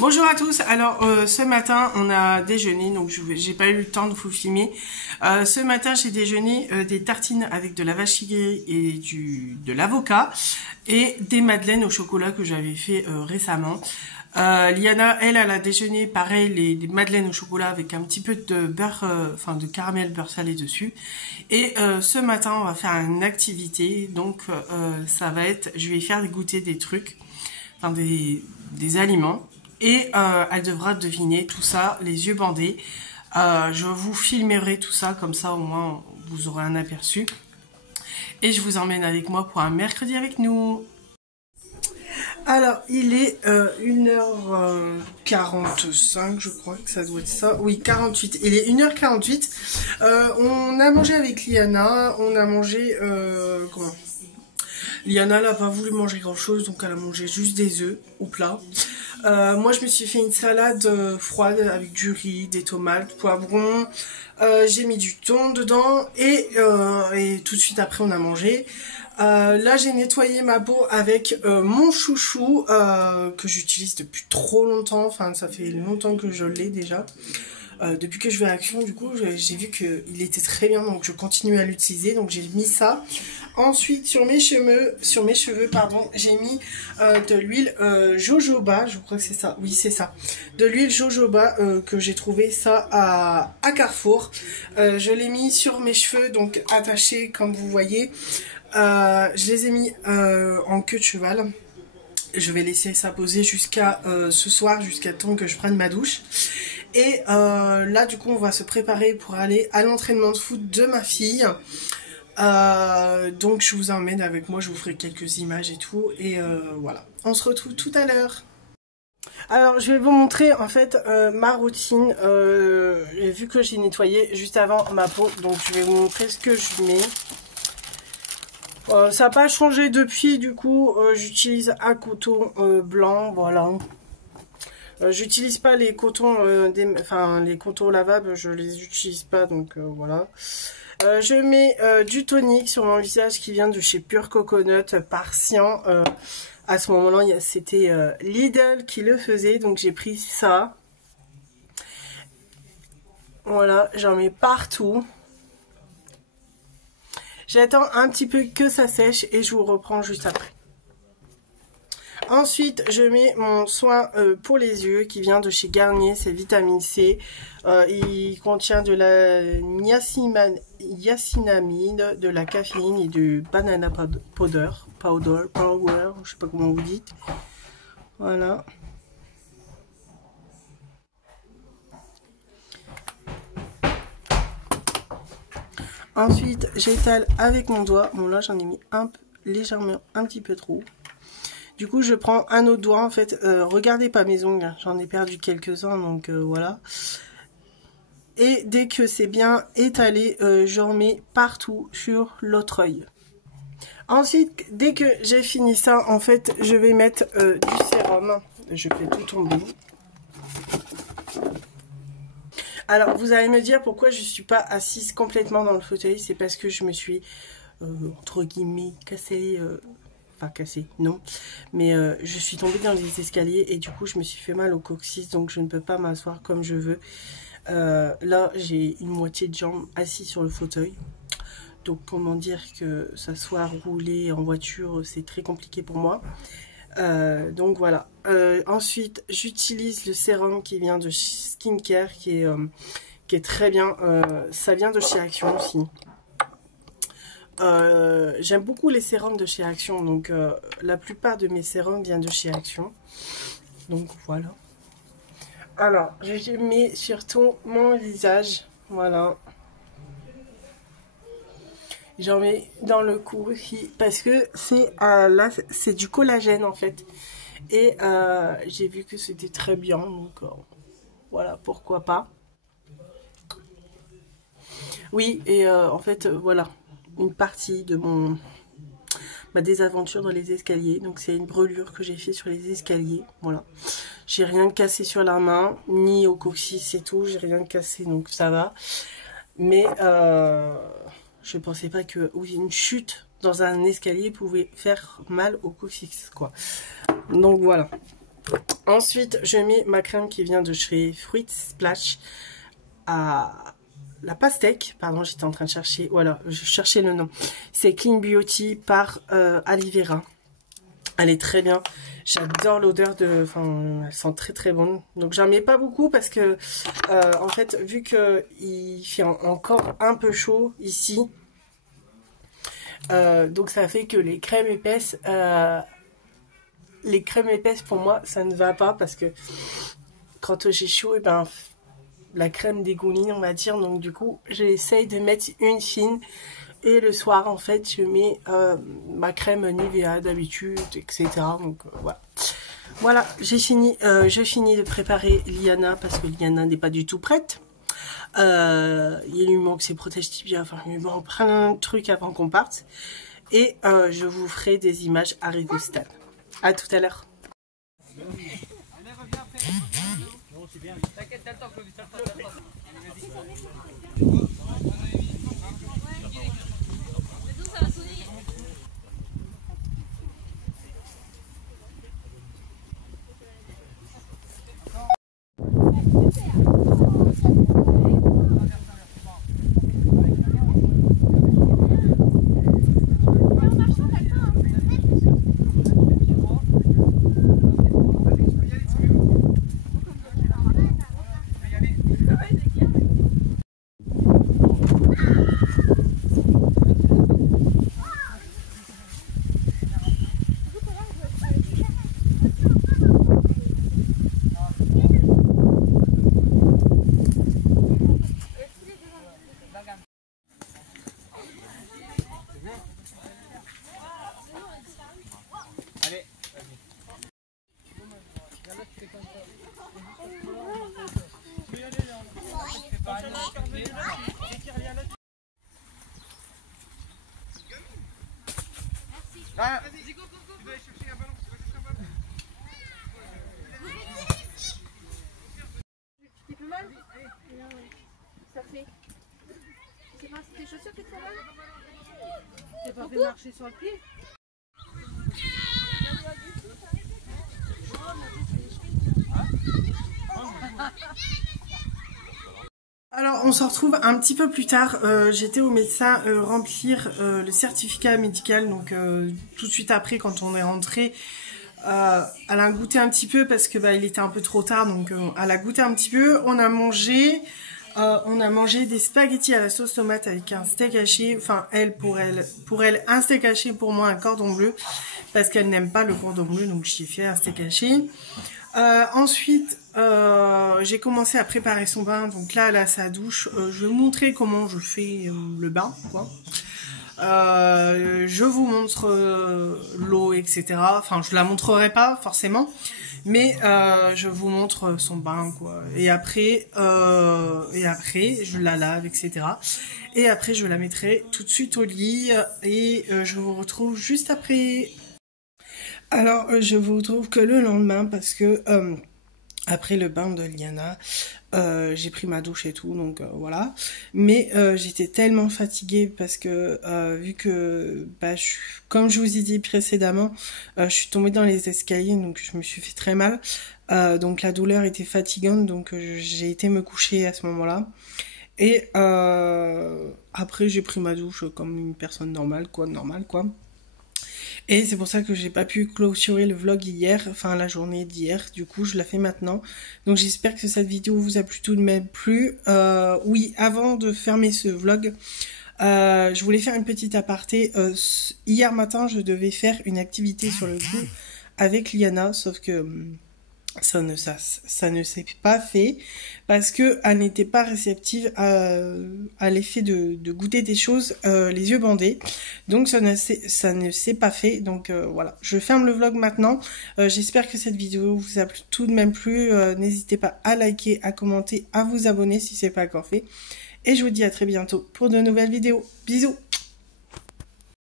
Bonjour à tous. Alors ce matin on a déjeuné, donc j'ai pas eu le temps de vous filmer. Ce matin j'ai déjeuné des tartines avec de la vache qui rit et de l'avocat et des madeleines au chocolat que j'avais fait récemment. Liana, elle a déjeuné pareil les madeleines au chocolat avec un petit peu de beurre, enfin de caramel beurre salé dessus. Et ce matin on va faire une activité, donc ça va être, je vais faire goûter des trucs, enfin des aliments. Et elle devra deviner tout ça, les yeux bandés. Je vous filmerai tout ça, comme ça au moins vous aurez un aperçu. Et je vous emmène avec moi pour un mercredi avec nous. Alors, il est 1h45, je crois que ça doit être ça. Oui, 48. Il est 1h48. On a mangé avec Liana. On a mangé... comment ? Liana, elle n'a pas voulu manger grand-chose, donc elle a mangé juste des œufs au plat. Moi, je me suis fait une salade froide avec du riz, des tomates, poivrons. J'ai mis du thon dedans et tout de suite après, on a mangé. Là, j'ai nettoyé ma peau avec mon chouchou que j'utilise depuis trop longtemps. Enfin, ça fait longtemps que je l'ai déjà. Depuis que je vais à Action, du coup, j'ai vu qu'il était très bien, donc je continue à l'utiliser. Donc j'ai mis ça. Ensuite, sur mes cheveux, j'ai mis de l'huile jojoba. Je crois que c'est ça. Oui, c'est ça. De l'huile jojoba que j'ai trouvé ça à Carrefour. Je l'ai mis sur mes cheveux, donc attachés, comme vous voyez. Je les ai mis en queue de cheval. Je vais laisser ça poser jusqu'à ce soir, jusqu'à temps que je prenne ma douche. Et là, du coup, on va se préparer pour aller à l'entraînement de foot de ma fille. Donc, je vous emmène avec moi, je vous ferai quelques images et tout. Et voilà, on se retrouve tout à l'heure. Alors, je vais vous montrer en fait ma routine. Vu que j'ai nettoyé juste avant ma peau, donc je vais vous montrer ce que je mets. Ça n'a pas changé depuis, du coup, j'utilise un coton blanc, voilà. J'utilise pas les cotons, les cotons lavables, je les utilise pas, donc voilà. Je mets du tonique sur mon visage qui vient de chez Pure Coconut par Sian. À ce moment-là, c'était Lidl qui le faisait, donc j'ai pris ça. Voilà, j'en mets partout. J'attends un petit peu que ça sèche et je vous reprends juste après. Ensuite, je mets mon soin pour les yeux qui vient de chez Garnier, c'est vitamine C. Il contient de la niacinamide, de la caféine et du banana powder, je sais pas comment vous dites. Voilà. Ensuite, j'étale avec mon doigt. Bon là, j'en ai mis légèrement un petit peu trop. Du coup, je prends un autre doigt, en fait, regardez pas mes ongles, j'en ai perdu quelques-uns, donc voilà. Et dès que c'est bien étalé, j'en mets partout sur l'autre œil. Ensuite, dès que j'ai fini ça, en fait, je vais mettre du sérum. Je fais tout tomber. Alors, vous allez me dire pourquoi je ne suis pas assise complètement dans le fauteuil. C'est parce que je me suis, entre guillemets, cassée... Enfin cassé, non, mais je suis tombée dans les escaliers et du coup je me suis fait mal au coccyx, donc je ne peux pas m'asseoir comme je veux. Là j'ai une moitié de jambe assise sur le fauteuil, donc comment dire que ça soit roulé en voiture, c'est très compliqué pour moi. Donc voilà. Ensuite j'utilise le sérum qui vient de Skincare qui est très bien. Ça vient de chez Action aussi. J'aime beaucoup les sérums de chez Action, donc la plupart de mes sérums viennent de chez Action. Donc voilà. Alors, je mets surtout mon visage, voilà. J'en mets dans le cou parce que c'est là, c'est du collagène en fait. Et j'ai vu que c'était très bien, donc voilà, pourquoi pas. Oui, et en fait, voilà. Une partie de ma désaventure dans les escaliers. Donc c'est une brûlure que j'ai fait sur les escaliers. Voilà. J'ai rien de cassé sur la main, ni au coccyx et tout. J'ai rien de cassé, donc ça va. Mais je pensais pas que une chute dans un escalier pouvait faire mal au coccyx, quoi. Donc voilà. Ensuite, je mets ma crème qui vient de chez Fruit Splash à la pastèque. Pardon, j'étais en train de chercher. Voilà, je cherchais le nom. C'est Clean Beauty par Alivera. Elle est très bien. J'adore l'odeur de... Enfin, elle sent très très bon. Donc, j'en mets pas beaucoup parce que, en fait, vu qu'il fait encore un peu chaud ici, donc ça fait que les crèmes épaisses... les crèmes épaisses pour moi ça ne va pas parce que quand j'ai chaud et ben la crème dégouline on va dire, donc du coup j'essaye de mettre une fine et le soir en fait je mets ma crème Nivea d'habitude etc. Donc voilà j'ai fini, je finis de préparer Liana parce que Liana n'est pas du tout prête. Il lui manque ses protèges tibia, enfin il lui manque plein de trucs avant qu'on parte et je vous ferai des images à Rigostan. À tout à l'heure. Ah, vas-y, go, tu dois aller chercher un ballon. Tu t'es fait mal? Ça fait. C'est pas tes chaussures qui te font mal? T'as pas fait marcher sur le pied? Alors on se retrouve un petit peu plus tard, j'étais au médecin remplir le certificat médical, donc tout de suite après quand on est rentré, elle a goûté un petit peu parce que il était un peu trop tard, donc elle a goûté un petit peu, on a mangé des spaghettis à la sauce tomate avec un steak haché, enfin pour elle un steak haché, pour moi un cordon bleu, parce qu'elle n'aime pas le cordon bleu, donc j'ai fait un steak haché. Ensuite, j'ai commencé à préparer son bain. Donc là, elle a sa douche. Je vais vous montrer comment je fais le bain, quoi. Je vous montre l'eau, etc. Enfin, je la montrerai pas forcément, mais je vous montre son bain, quoi. Et après, je la lave, etc. Et après, je la mettrai tout de suite au lit et je vous retrouve juste après. Alors, je vous retrouve que le lendemain parce que après le bain de Liana, j'ai pris ma douche et tout, donc voilà. Mais j'étais tellement fatiguée parce que vu que, comme je vous ai dit précédemment, je suis tombée dans les escaliers, donc je me suis fait très mal. Donc la douleur était fatigante, donc j'ai été me coucher à ce moment-là. Et après j'ai pris ma douche comme une personne normale, quoi. Et c'est pour ça que j'ai pas pu clôturer le vlog hier, enfin la journée d'hier, du coup je la fais maintenant. Donc j'espère que cette vidéo vous a tout de même plu. Oui, avant de fermer ce vlog, je voulais faire une petite aparté. Hier matin je devais faire une activité sur le coup avec Liana, sauf que ça ne s'est pas fait parce que elle n'était pas réceptive à l'effet de goûter des choses les yeux bandés, donc ça ne s'est pas fait. Donc voilà, je ferme le vlog maintenant. J'espère que cette vidéo vous a tout de même plu. N'hésitez pas à liker, à commenter, à vous abonner si c'est pas encore fait, et je vous dis à très bientôt pour de nouvelles vidéos. Bisous.